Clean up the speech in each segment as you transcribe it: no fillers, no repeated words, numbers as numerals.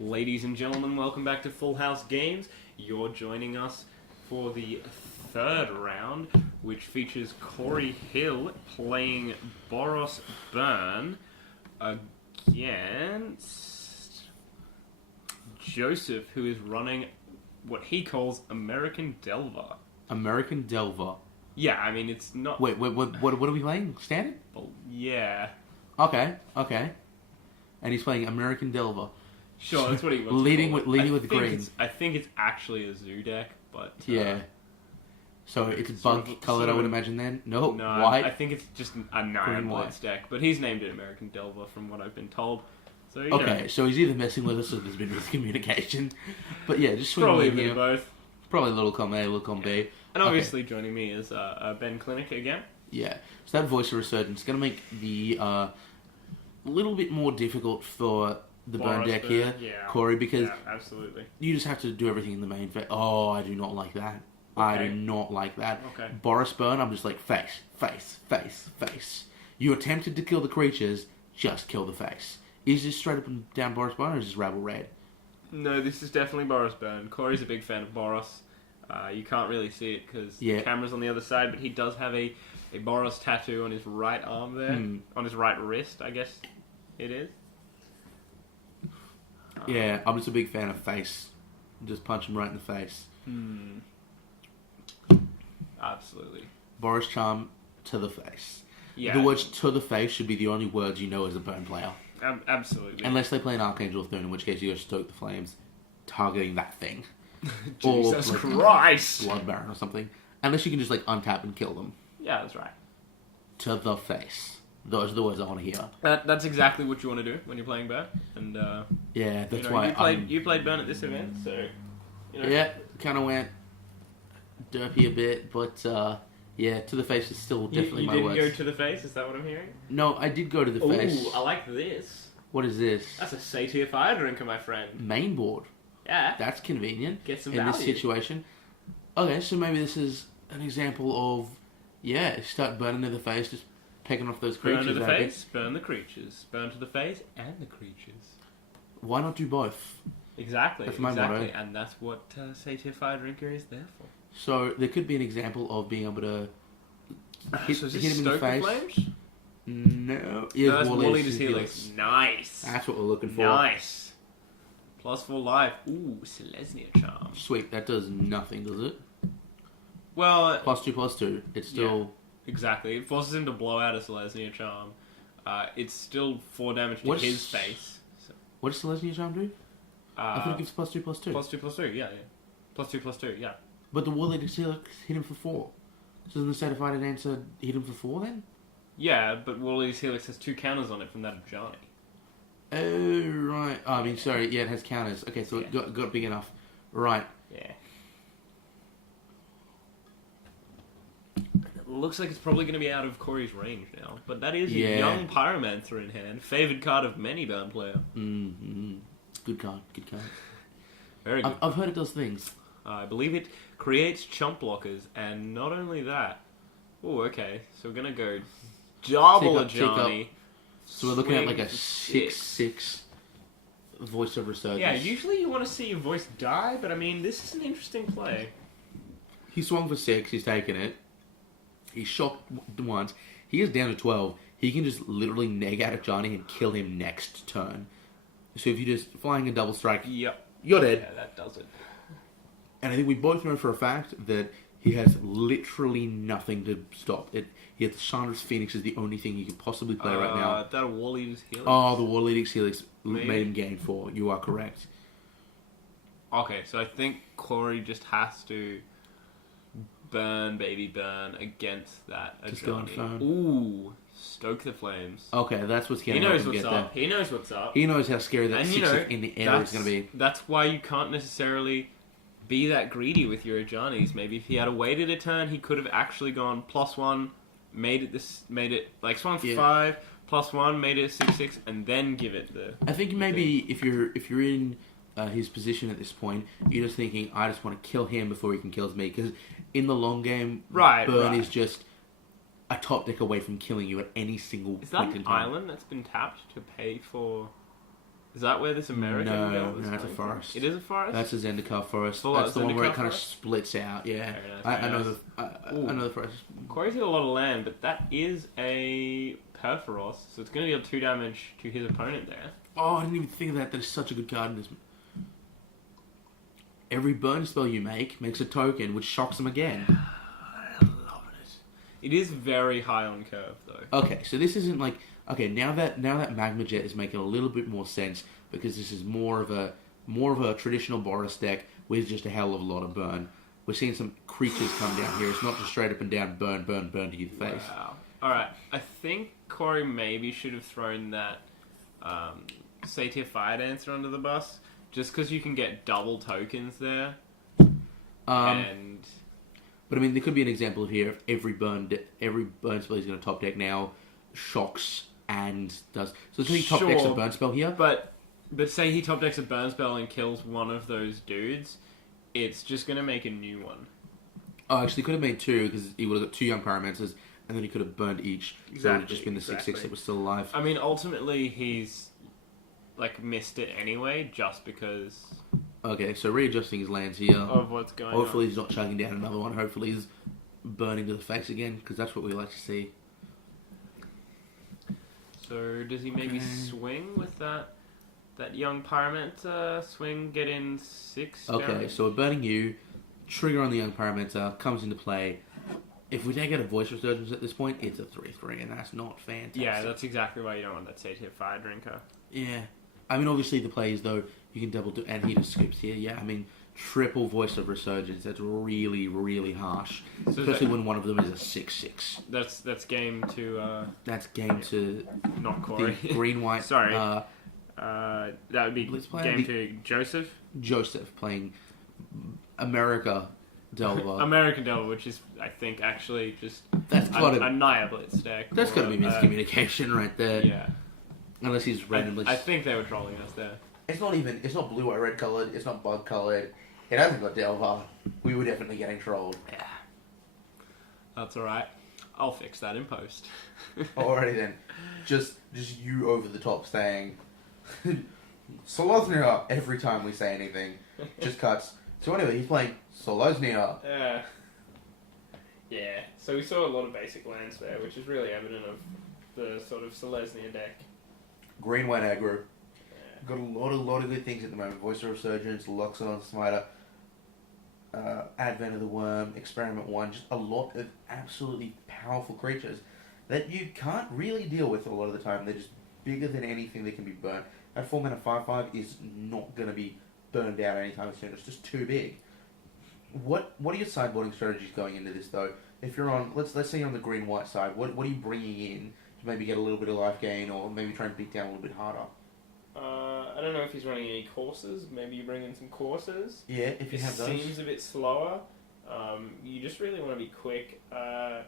Ladies and gentlemen, welcome back to Full House Games. You're joining us for the third round, which features Corey Hill playing Boros Legion against Joseph, who is running what he calls American Delver. American Delver? Yeah, I mean, it's not... Wait, what are we playing? Standard? Well, yeah. Okay. And he's playing American Delver. Sure, that's what he wants. leading with green. I think it's actually a zoo deck, but yeah. So it's bug colored, I would imagine. Then no, white. I think it's just a nine white deck, but he's named it American Delver, from what I've been told. So okay, so he's either messing with us or there's been miscommunication. But yeah, just swing probably in here. Both. Probably a little column A, a little column B. And obviously joining me is Ben Clinic again. Yeah, so that Voice of Resurgence is going to make the little bit more difficult for the burn deck here, Corey, because absolutely. You just have to do everything in the main phase. Oh, I do not like that. Okay. I do not like that. Okay. Boros Burn, I'm just like, face. You attempted to kill the creatures, just kill the face. Is this straight up and down Boros Burn, or is this Rabble Red? No, this is definitely Boros Burn. Corey's a big fan of Boros. You can't really see it because the camera's on the other side, but he does have a Boros tattoo on his right arm there. On his right wrist, I guess it is. Yeah, I'm just a big fan of face. Just punch him right in the face. Absolutely. Boros Charm to the face. Yeah. The words to the face should be the only words you know as a burn player. Absolutely. Unless they play an Archangel Thune, in which case you go Stoke the Flames, targeting that thing. Jesus or, Christ! Blood Baron or something. Unless you can just untap and kill them. Yeah, that's right. To the face. Those are the words I want to hear. That's exactly what you want to do when you're playing Burn. And yeah, that's why you played Burn at this event, so yeah, kind of went derpy a bit, but yeah, to the face is still definitely my words. You didn't go to the face? Is that what I'm hearing? No, I did go to the face. Ooh, I like this. What is this? That's a Satyr Fire Drinker, my friend. Main board. Yeah. That's convenient. Get some in value. This situation. Okay, so maybe this is an example of start burning to the face, just picking off those creatures. Burn to the face, burn the creatures. Burn to the face and the creatures. Why not do both? Exactly. That's my motto. And that's what Satyr Fire Drinker is there for. So there could be an example of being able to hit him in the face. Flames? No. Yeah, that's War Leader's Helix. Nice. That's what we're looking for. Nice. +4 life. Ooh, Selesnya Charm. Sweet. That does nothing, does it? Well... +2/+2. It's still... Yeah, exactly. It forces him to blow out a Selesnya Charm. It's still 4 damage to his face. So. What does Selesnya Charm do? I think it gives +2/+2. +2/+2, yeah. +2/+2, yeah. But the War Leader's Helix hit him for 4. So doesn't the Certified Answer hit him for 4 then? Yeah, but War Leader's Helix has 2 counters on it from that of Johnny. Oh, right. Oh, I mean, sorry. Yeah, it has counters. Okay, so it got big enough. Right. Yeah. It looks like it's probably going to be out of Corey's range now. But that is a young Pyromancer in hand. Favoured card of many Burn player. Mm-hmm. Good card. Very good. I've heard it does things. I believe it creates chump blockers. And not only that... Oh, okay. So we're going to go double a Johnny. So we're looking at like a 6/6 Voice of Resurgence. Yeah, usually you want to see your voice die, but I mean, this is an interesting play. He swung for 6, he's taken it. He shocked once. He is down to 12. He can just literally neg out a Johnny and kill him next turn. So if you just flying a double strike, you're dead. Yeah, that does it. And I think we both know for a fact that he has literally nothing to stop it. He has the Chandra's Phoenix is the only thing he can possibly play right now. That a War Leader's Helix? Oh, the War Leader's Helix made him gain 4. You are correct. Okay, so I think Corey just has to burn, baby, burn against that. Just go on phone. Ooh, Stoke the Flames. Okay, that's what's getting He knows what's up. He knows what's up. He knows how scary that 6 in the air is going to be. That's why you can't necessarily be that greedy with your Ajani's. Maybe if he had waited a turn, he could have actually gone +1, made it like swung for 5, +1, made it a 6/6, and then give it the. I think maybe if you're in his position at this point, you're just thinking, I just want to kill him before he can kill me, because in the long game, Burn is just a top deck away from killing you at any single point in time. Is that an island that's been tapped to pay for Is that where this American No, is it's a coming forest. from? It is a forest? That's a Zendikar forest. Oh, That's the one where it Zendikar kind of forest? splits out. Yeah, Very nice, I very know nice. I know the forest. Corey's got a lot of land, but that is a Perforos, so it's going to deal 2 damage to his opponent there. Oh, I didn't even think of that. That is such a good card in this. Every burn spell you make makes a token, which shocks them again. I love it. It is very high on curve, though. Okay, so this isn't like now that Magma Jet is making a little bit more sense because this is more of a traditional Boros deck with just a hell of a lot of burn. We're seeing some creatures come down here. It's not just straight up and down burn to your face. Wow. Alright, I think Corey maybe should have thrown that Satyr Fire Dancer under the bus, just because you can get double tokens there. And... But I mean, there could be an example here of every burn spell he's going to top deck now shocks and does. So he top decks a burn spell here. But say he top decks a burn spell and kills one of those dudes, it's just going to make a new one. Oh, actually, he could have made 2 because he would have got 2 young Pyromancers, and then he could have burned each. Exactly. So it would have just been the 6/6 that was still alive. I mean, ultimately, he's missed it anyway, just because. Okay, so readjusting his lands here. Of what's going Hopefully on. he's not chugging down another one. Hopefully he's burning to the face again, because that's what we like to see. So does he maybe swing with that young Pyromancer? Swing, get in 6 Okay, damage? so we're burning you. Trigger on the young Pyromancer comes into play. If we take out a Voice Resurgence at this point, it's a 3/3, and that's not fantastic. Yeah, that's exactly why you don't want that Satyr Fire Drinker. Yeah. I mean, obviously the plays, though, you can double do, and he just scoops here. Yeah, I mean, triple Voice of Resurgence, that's really, really harsh. So Especially when one of them is a 6/6. That's game to That's game to not the Corey. green-white... Sorry. That would be Blitz player? game to Joseph. Joseph playing America Delver. American Delver, which is, I think, actually just That's a gotta Nihilblitz deck. That's got to be miscommunication right there. Yeah. Unless he's randomly... I think they were trolling us there. It's not blue or red coloured, it's not bug coloured, it hasn't got Delver. We were definitely getting trolled. Yeah. That's alright. I'll fix that in post. Alrighty then. Just you over the top saying Selesnya every time we say anything. Just cuts. So anyway, he's playing Selesnya. Yeah. Yeah. So we saw a lot of basic lands there, which is really evident of the sort of Selesnya deck. Green white aggro. Got a lot of good things at the moment. Voice of Resurgence, Luxon Smiter, Advent of the Worm, Experiment 1, just a lot of absolutely powerful creatures that you can't really deal with a lot of the time. They're just bigger than anything that can be burnt. That 4-mana 5/5 is not going to be burned out anytime soon. It's just too big. What are your sideboarding strategies going into this though? If you're on, let's say you're on the green-white side, what are you bringing in to maybe get a little bit of life gain or maybe try and beat down a little bit harder? I don't know if he's running any courses. Maybe you bring in some courses. Yeah, if you have those. It seems a bit slower. You just really want to be quick.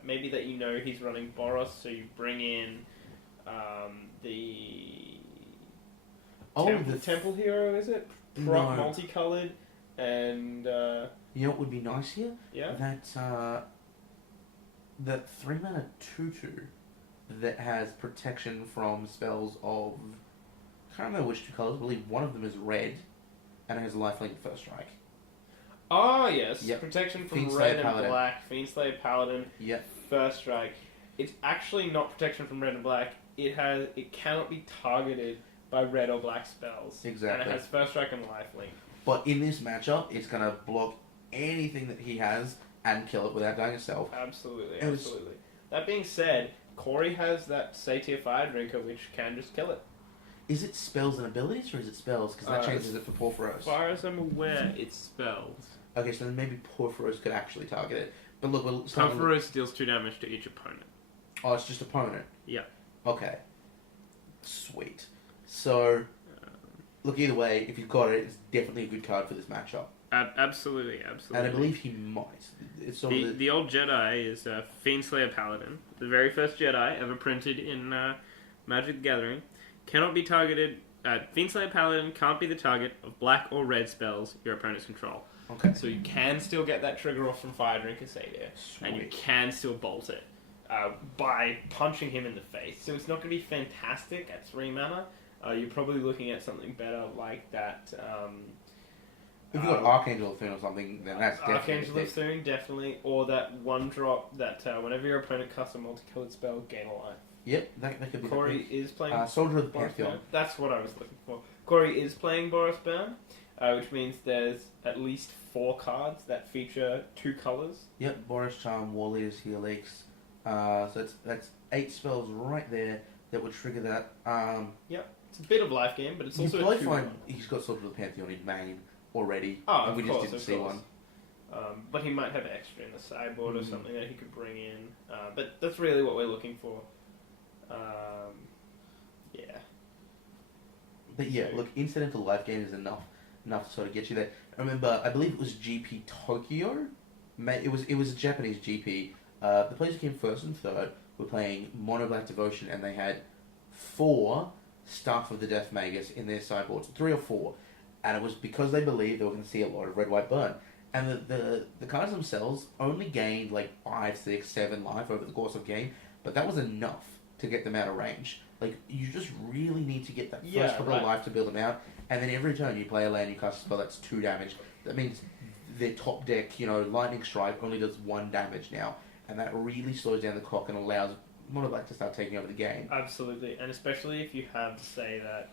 Maybe that you know he's running Boros, so you bring in the Temple Hero, is it? Prop multicolored, and you know what would be nice here? Yeah. That 3-mana 2/2 that has protection from spells of, I can't remember which 2 colours. I believe one of them is red, and it has lifelink first strike. Oh yes, Yep. protection from Fiendslayer red and Paladin. black. Fiendslayer Paladin. Yep. First strike. It's actually not protection from red and black. It cannot be targeted by red or black spells. Exactly. And it has first strike and lifelink. But in this matchup, it's going to block anything that he has and kill it without dying itself. Absolutely. That being said, Corey has that Satyr Fire Drinker, which can just kill it. Is it spells and abilities, or is it spells? Because that changes it for Porphyros. As far as I'm aware, it's spells. Okay, so then maybe Porphyros could actually target it. But look, Porphyros deals 2 damage to each opponent. Oh, it's just opponent? Yeah. Okay. Sweet. So, look, either way, if you've got it, it's definitely a good card for this matchup. Absolutely. And I believe he might. It's the old Jedi is Fiendslayer Paladin, the very first Jedi ever printed in Magic the Gathering. Cannot be targeted. Fiendslayer Paladin can't be the target of black or red spells your opponents control. Okay. So you can still get that trigger off from Fire Drinker Satyr, and you can still bolt it by punching him in the face. So it's not going to be fantastic at 3 mana, you're probably looking at something better like that. If you've got Archangel of Thune or something, then that's definitely... Archangel of Thune, definitely. Or that one drop that whenever your opponent casts a multicolored spell, gain a life. Yep, that could be... Corey is playing... Soldier of the Boros Pantheon. Burn. That's what I was looking for. Corey is playing Boros Burn, which means there's at least 4 cards that feature 2 colours. Yep, Boros Charm, Warriors, Helix. So that's 8 spells right there that would trigger that. Yep, it's a bit of life game, but it's also you probably a 2-1. find he's got Soldier of the Pantheon in main already, and we just didn't see one. But he might have extra in the sideboard or something that he could bring in. But that's really what we're looking for. Yeah. But yeah, look, incidental life gain is enough to sort of get you there. I remember, I believe it was GP Tokyo. It was a Japanese GP. The players who came first and third were playing Mono Black Devotion, and they had 4 Staff of the Death Magus in their sideboards, 3 or 4. And it was because they believed they were going to see a lot of Red White Burn. And the cards themselves only gained like 5, 6, 7 life over the course of game, but that was enough to get them out of range. Like, you just really need to get that first couple of life to build them out, and then every turn you play a land, you cast a spell that's 2 damage. That means their top deck, Lightning Strike only does 1 damage now, and that really slows down the clock and allows Mono Black to start taking over the game. Absolutely, and especially if you have, say, that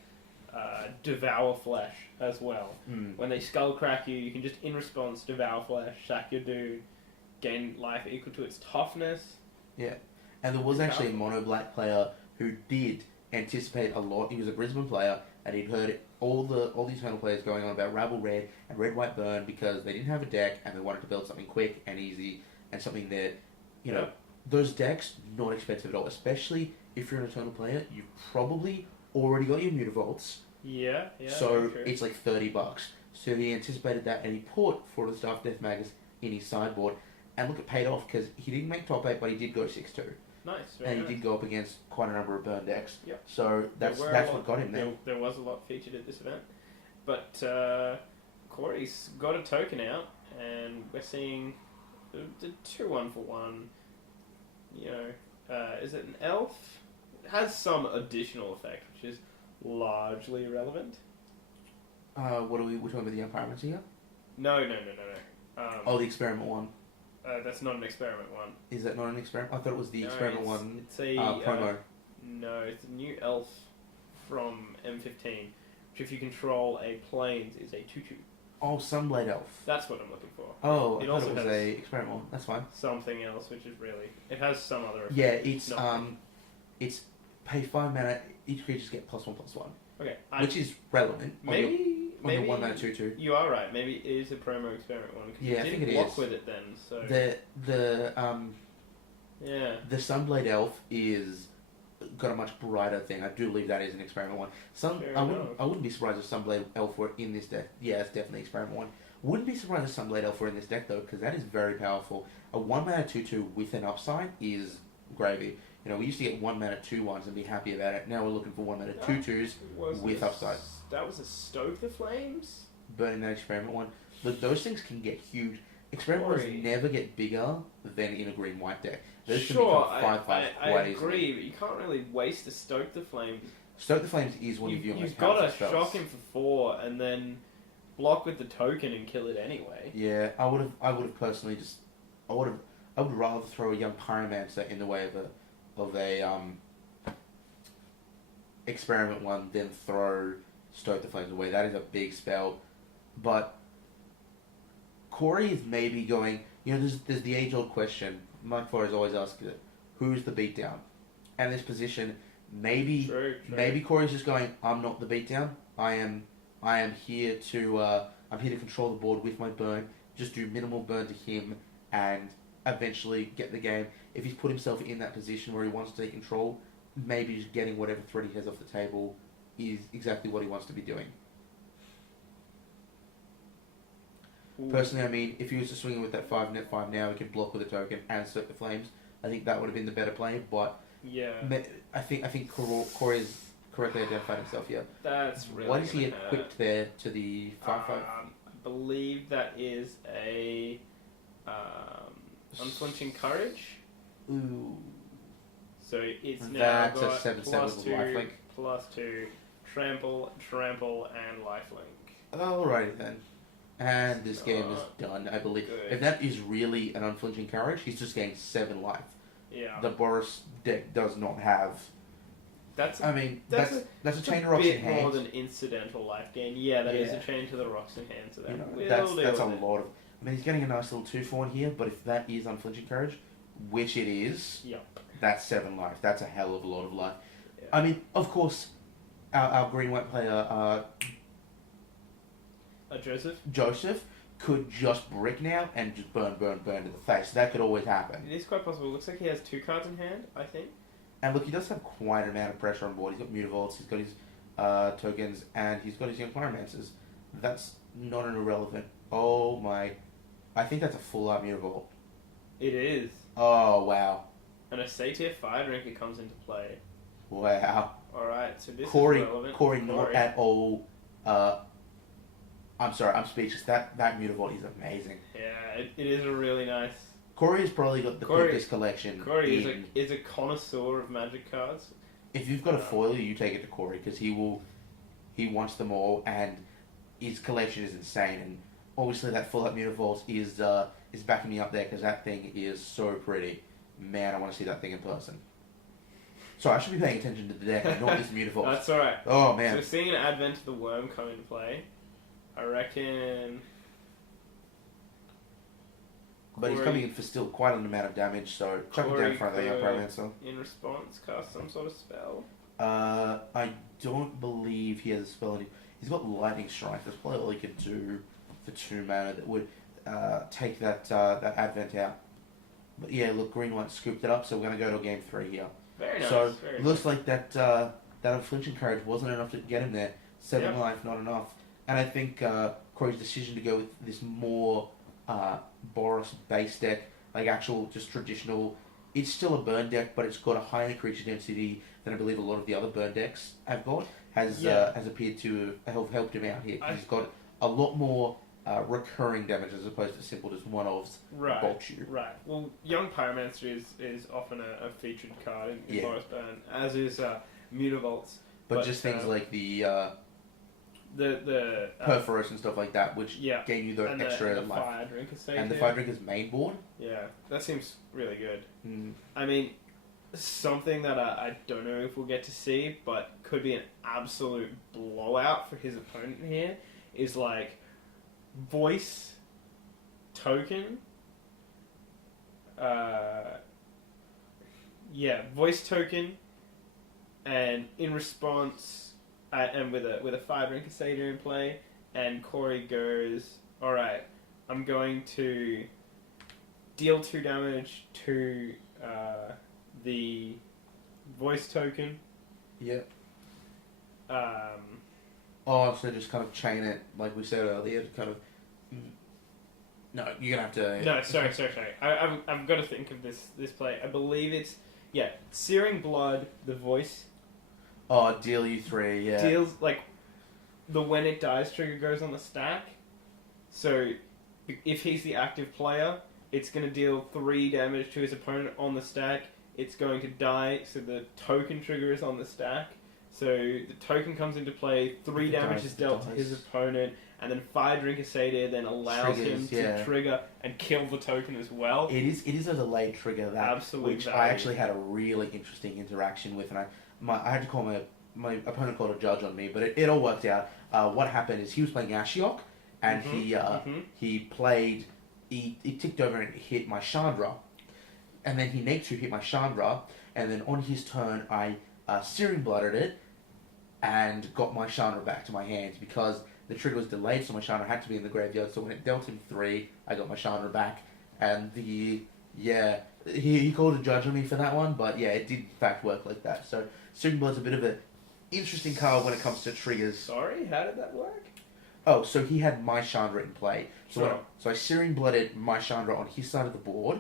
Devour Flesh as well. When they skull crack you, you can just in response Devour Flesh, sack your dude, gain life equal to its toughness. Yeah, and there was actually a Mono Black player who did anticipate a lot. He was a Brisbane player, and he'd heard all the Eternal players going on about Rabble Red and Red White Burn because they didn't have a deck and they wanted to build something quick and easy and something that, those decks not expensive at all. Especially if you're an Eternal player, you've probably already got your Mutavaults. Yeah. So it's like $30. So he anticipated that, and he put for the Staff Death Magus in his sideboard, and look, it paid off because he didn't make top 8, but he did go 6-2. Nice. And he did go up against quite a number of burn decks. Yep. So that's what got him there. There was a lot featured at this event, but Corey's got a token out, and we're seeing the 2-1 for 1. Is it an elf? It has some additional effect, which is largely irrelevant. We're talking about the Empowerment here? No. The Experiment one. That's not an Experiment one. Is that not an Experiment? I thought it was the Experiment one. It's a promo. No, it's a new elf from M15, which if you control a plains is a 2-2. Oh, Sunblade Elf. That's what I'm looking for. Oh, I thought it was a Experiment one. That's fine. Something else, which is really... It has some other effect. Yeah, it's pay 5 mana, each creatures get +1/+1. Okay. Which is relevant. Maybe 1 mana 2/2. You are right. Maybe it is a promo Experiment one. Yeah, I think it block is. with it then, so... The Sunblade Elf is got a much brighter thing. I do believe that is an Experiment one. I wouldn't be surprised if Sunblade Elf were in this deck. Yeah, it's definitely Experiment one. Wouldn't be surprised if Sunblade Elf were in this deck though, because that is very powerful. A 1 mana 2/2 with an upside is gravy. We used to get 1 mana 2/1s and be happy about it. Now we're looking for 1 mana 2/2s with upside. That was a Stoke the Flames? Burning that Experiment one. But those things can get huge. Experiment ones never get bigger than in a green-white deck. Those can become 5/5 quite I agree, easily. but you can't really waste a Stoke the Flames. Stoke the Flames is one of your most You've got powerful to spells. shock him for 4 and then block with the token and kill it anyway. Yeah, I would have personally I would rather throw a young Pyromancer in the way of a Experiment one than throw Stoke the Flames away. That is a big spell. But Corey is maybe going, there's the age-old question. Mike Flores always asks it, who's the beatdown? And this position, maybe Corey's just going, I'm not the beatdown. I am here to control the board with my burn, just do minimal burn to him, and eventually get the game. If he's put himself in that position where he wants to take control, maybe just getting whatever threat he has off the table is exactly what he wants to be doing. Personally, I mean, if he was to swing in with that 5 net 5 now, he can block with a token and Stoke the Flames. I think that would have been the better play, but yeah, I think Corey's correctly identified himself here. That's really what is he equipped there to the 5/5? I believe that is a Unflinching Courage. Ooh. So it's now That's got a 7/7 with lifelink. +2 Trample, and lifelink. Alrighty then. And this game is done, I believe. Good. If that is really an unflinching courage, he's just gained 7 life. Yeah. The Boros deck does not have. That's a chain of rocks in hand. That's a bit more than incidental life gain. Yeah, that is a chain to the rocks in hand. So that's a lot of. I mean, he's getting a nice little 2/4 in here, but if that is unflinching courage, which it is, that's 7 life. That's a hell of a lot of life. Yeah. I mean, of course, our green-white player, Joseph could just brick now and just burn to the face. That could always happen. It is quite possible. It looks like he has 2 cards in hand, I think. And look, he does have quite an amount of pressure on board. He's got Mutavolts, he's got his tokens, and he's got his Young Pyromancers. That's not an irrelevant. Oh my. I think that's a full art Mutavault. It is. Oh, wow. And a Satyr Fire Drinker comes into play. Wow. Alright, so this is relevant. Corey, not at all. I'm sorry, I'm speechless. That Mutavault is amazing. Yeah, it is a really nice... Corey has probably got the biggest collection. Corey is a connoisseur of Magic cards. If you've got a foil, you take it to Corey, because he wants them all, and his collection is insane. And obviously that full-up Mutavault is backing me up there, because that thing is so pretty. Man, I want to see that thing in person. Sorry, I should be paying attention to the deck, and not this Mutavault. That's alright. Oh, man. So we're seeing an Advent of the Worm come into play. I reckon... But he's coming in for still quite an amount of damage, so chuck him down in front of the Young Pyromancer. In response, cast some sort of spell. I don't believe he has a spell in him. He's got Lightning Strike. That's probably all he could do for 2 mana that would take that Advent out. But yeah, look, green-white scooped it up, so we're going to go to game 3 here. Very nice. So, looks like that unflinching courage wasn't enough to get him there. 7 life, not enough. And I think Corey's decision to go with this more Boros base deck, like actual just traditional, it's still a burn deck, but it's got a higher creature density than I believe a lot of the other burn decks have got, has appeared to have helped him out here. He's got a lot more recurring damage as opposed to simple just one-offs bolt you. Right. Well, Young Pyromancer is often a featured card in Boros Burn, as is Mutavaults. But just things like the Perforos and stuff like that, which gave you the extra and the life. Fire Drinker and the Fire Drinker's main board. Yeah, that seems really good. I mean, something that I don't know if we'll get to see, but could be an absolute blowout for his opponent here, is like voice token. Voice token, and in response. And with a Fire Drinker Satyr in play, and Corey goes, alright, I'm going to deal 2 damage to the voice token. Yep. So just kind of chain it, like we said earlier, to kind of... No, you're going to have to... No, sorry. I've got to think of this play. I believe it's, Searing Blood, the voice... Oh, deal you 3, yeah. Deals, like, the when it dies trigger goes on the stack. So, if he's the active player, it's going to deal 3 damage to his opponent on the stack. It's going to die, so the token trigger is on the stack. So, the token comes into play, 3 damage is dealt to his opponent, and then Fire Drinker Satyr then allows him to trigger and kill the token as well. It is a delayed trigger, which I actually had a really interesting interaction with, and I had to call my opponent called a judge on me, but it all worked out. What happened is he was playing Ashiok, and he ticked over and hit my Chandra, and then he Nature hit my Chandra, and then on his turn I Searing Blooded it, and got my Chandra back to my hands because the trigger was delayed, so my Chandra had to be in the graveyard. So when it dealt him 3, I got my Chandra back, and he called a judge on me for that one, but yeah, it did in fact work like that. So Searing Blood's a bit of an interesting card when it comes to triggers. Sorry, how did that work? Oh, so he had my Chandra in play. So I Searing Blooded my Chandra on his side of the board,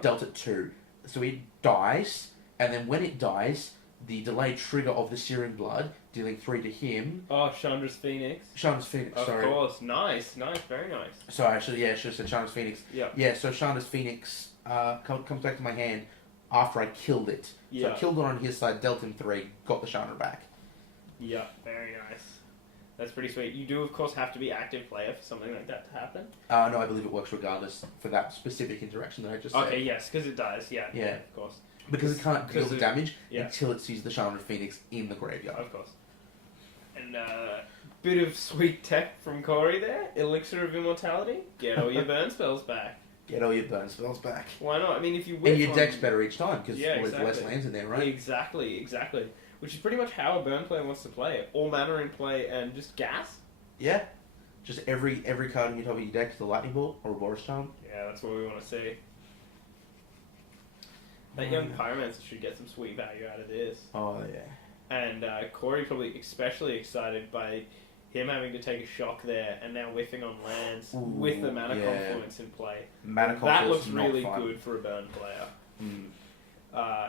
dealt it 2. So it dies, and then when it dies, the delayed trigger of the Searing Blood, dealing 3 to him. Oh, Chandra's Phoenix. Sorry. Of course, nice, very nice. Sorry, actually, I should have said Chandra's Phoenix. Yeah, so Chandra's Phoenix comes back to my hand after I killed it. So I killed it on his side, dealt him 3, got the Chandra back. Yeah, very nice. That's pretty sweet. You do, of course, have to be active player for something like that to happen. No, I believe it works regardless for that specific interaction that I just said. Okay, yes, because it does. Yeah, Yeah. of course. Because it can't deal the damage yeah. until it sees the Shaman of Phoenix in the graveyard. Of course. And bit of sweet tech from Corey there. Elixir of Immortality. Get all your burn spells back. Get all your burn spells back. Why not? I mean, if you whip and your deck's better each time because there's less lands in there, right? Exactly. Which is pretty much how a burn player wants to play it. All mana in play and just gas. Yeah. Just every card in your top of your deck is a lightning bolt or a Boros Charm. Yeah, that's what we want to see. That young Pyromancer should get some sweet value out of this. Oh, yeah. And Corey probably especially excited by him having to take a shock there and now whiffing on lands with the mana confluence in play. Mana confluence that looks really fun. good for a burn player.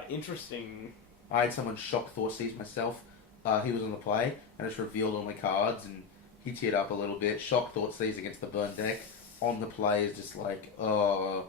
Interesting. I had someone shock Thoughtseize myself. He was on the play, and I just revealed all my cards, and he teared up a little bit. Shock Thoughtseize against the burn deck on the play is just like, I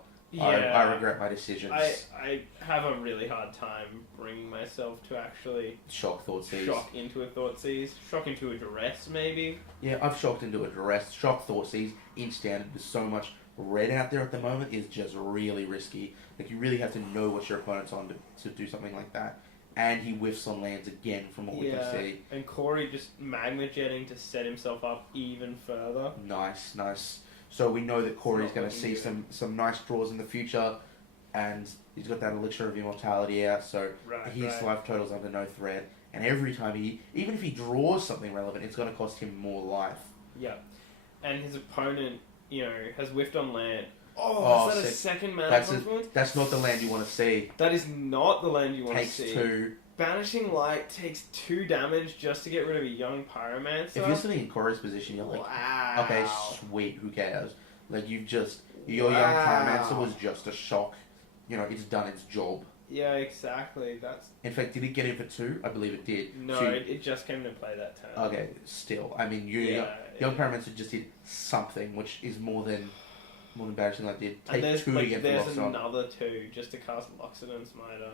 regret my decisions. I have a really hard time bringing myself to actually shock Thoughtseize. Shock into a Thoughtseize. Shock into a Duress, maybe. Yeah, I've shocked into a Duress. Shock Thoughtseize in standard with so much red out there at the moment is just really risky. Like, you really have to know what your opponent's on to do something like that. And he whiffs on lands again from what we can see. And Corey just magma jetting to set himself up even further. Nice. So we know that Corey's going to see some nice draws in the future, and he's got that Elixir of Immortality out, so his life total's under no threat. And every time even if he draws something relevant, it's going to cost him more life. Yeah. And his opponent, has whiffed on land. Oh, is that a second mana confluence? That's not the land you want to see. That is not the land you want to see. Takes 2. Banishing Light takes 2 damage just to get rid of a young Pyromancer. If you're sitting in Corey's position, you're like, wow. Okay, sweet, who cares? Like, your young Pyromancer was just a shock. It's done its job. Yeah, exactly. In fact, did it get in for 2? I believe it did. No, it just came to play that turn. Okay, still. I mean, young Pyromancer just did something, which is more than Banishing Light did. Take 2 to get there's the another 2 just to cast Loxodon Smiter.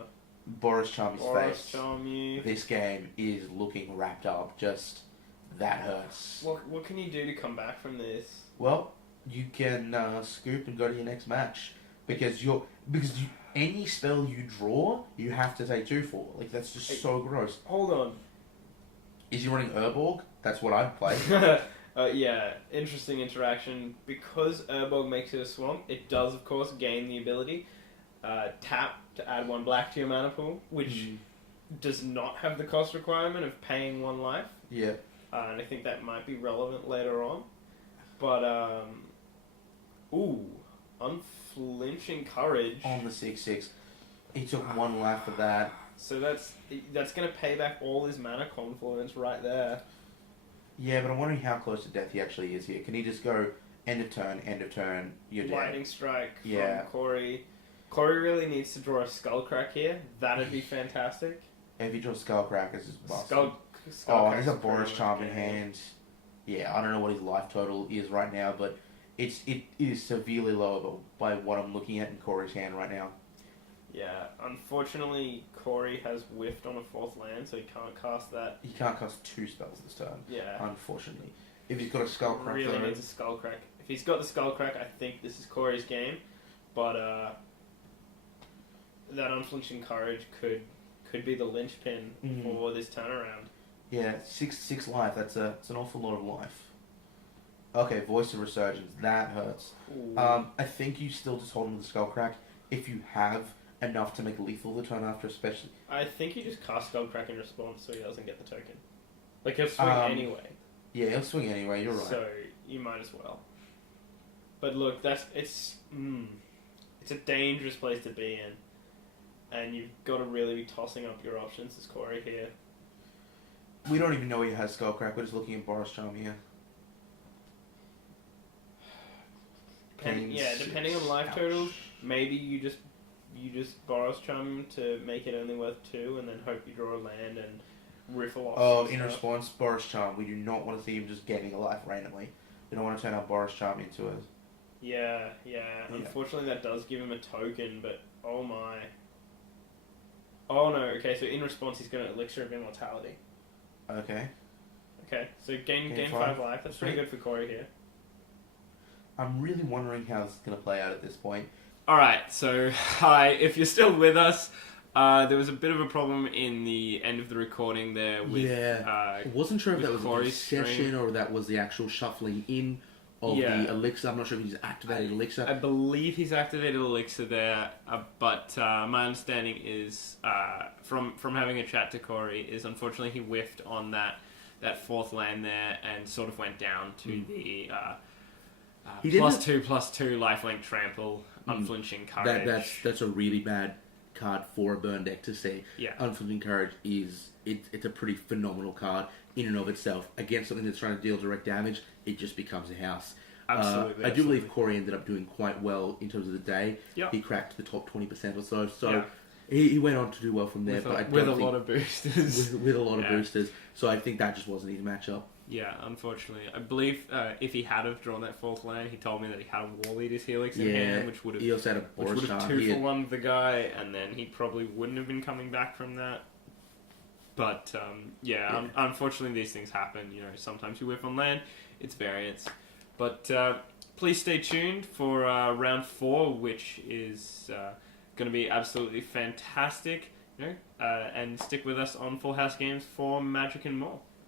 Boros Charm his face. Charm you. This game is looking wrapped up. Just, that hurts. What can you do to come back from this? Well, you can scoop and go to your next match. Because any spell you draw, you have to take 2 for. Like, that's just so gross. Hold on. Is he running Urborg? That's what I'd play. Yeah, interesting interaction. Because Urborg makes it a swamp, it does, of course, gain the ability tap to add 1 black to your mana pool, which does not have the cost requirement of paying 1 life. Yeah. And I think that might be relevant later on. But, Unflinching Courage. On the 6/6. He took 1 life for that. So that's going to pay back all his mana confluence right there. Yeah, but I'm wondering how close to death he actually is here. Can he just go end of turn, you're dead? Lightning Strike from Corey. Corey really needs to draw a Skullcrack here. That'd be fantastic. If he draws Skullcrack, it's just busted. Skullcrack's he's a Boros Charm in hand. Yeah, I don't know what his life total is right now, but it is severely lower by what I'm looking at in Corey's hand right now. Yeah, unfortunately, Corey has whiffed on a 4th land, so he can't cast that. He can't cast 2 spells this turn. Yeah. Unfortunately. If he's got a Skullcrack, really needs a Skullcrack. If he's got the Skullcrack, I think this is Corey's game. But that Unflinching Courage could be the linchpin for this turnaround. Yeah, 6 life. It's an awful lot of life. Okay, Voice of Resurgence. That hurts. I think you still just hold him with the Skullcrack if you have enough to make lethal the turn after, especially. I think you just cast Skullcrack in response so he doesn't get the token. Like, he'll swing anyway. Yeah, he'll swing anyway, you're right. So, you might as well. But look, it's a dangerous place to be in. And you've got to really be tossing up your options as Corey here. We don't even know he has Skullcrack, we're just looking at Boros Charm here. Depending on life totals, maybe you just Boros Charm to make it only worth 2 and then hope you draw a land and riffle off. In response, Boros Charm. We do not want to see him just getting a life randomly. We don't want to turn our Boros Charm into it. Yeah. Unfortunately, that does give him a token, but oh my. Oh no, okay, so in response, he's going to Elixir of Immortality. Okay. Okay, so gain Game 5 5. life. That's pretty Sweet. good for Corey here. I'm really wondering how this is going to play out at this point. Alright, so hi, if you're still with us, there was a bit of a problem in the end of the recording there with... I wasn't sure if with that was a Corey's session stream. or that was the actual shuffling in of Yeah. the Elixir. I'm not sure if he's activated Elixir. I believe he's activated Elixir there, but my understanding is, from having a chat to Corey, is unfortunately he whiffed on that fourth land there and sort of went down to the +2/+2 lifelink trample, unflinching courage. That's a really bad card for a burn deck to see. Yeah. Unflinching Courage it's a pretty phenomenal card in and of itself. Against something that's trying to deal direct damage, it just becomes a house. Absolutely. I do believe Corey ended up doing quite well in terms of the day. Yep. He cracked the top 20% or so. So Yeah. he went on to do well from there. With a lot of boosters. With a lot of boosters. So I think that just wasn't his matchup. Yeah, unfortunately. I believe if he had have drawn that fourth land, he told me that he had a War Leader's Helix in hand, which would have... He also had a Boros 2-for-1 the guy, and then he probably wouldn't have been coming back from that. But, unfortunately these things happen. You know, sometimes you whiff on land, it's variance. But please stay tuned for round 4, which is going to be absolutely fantastic. You know, and stick with us on Full House Games for Magic and more.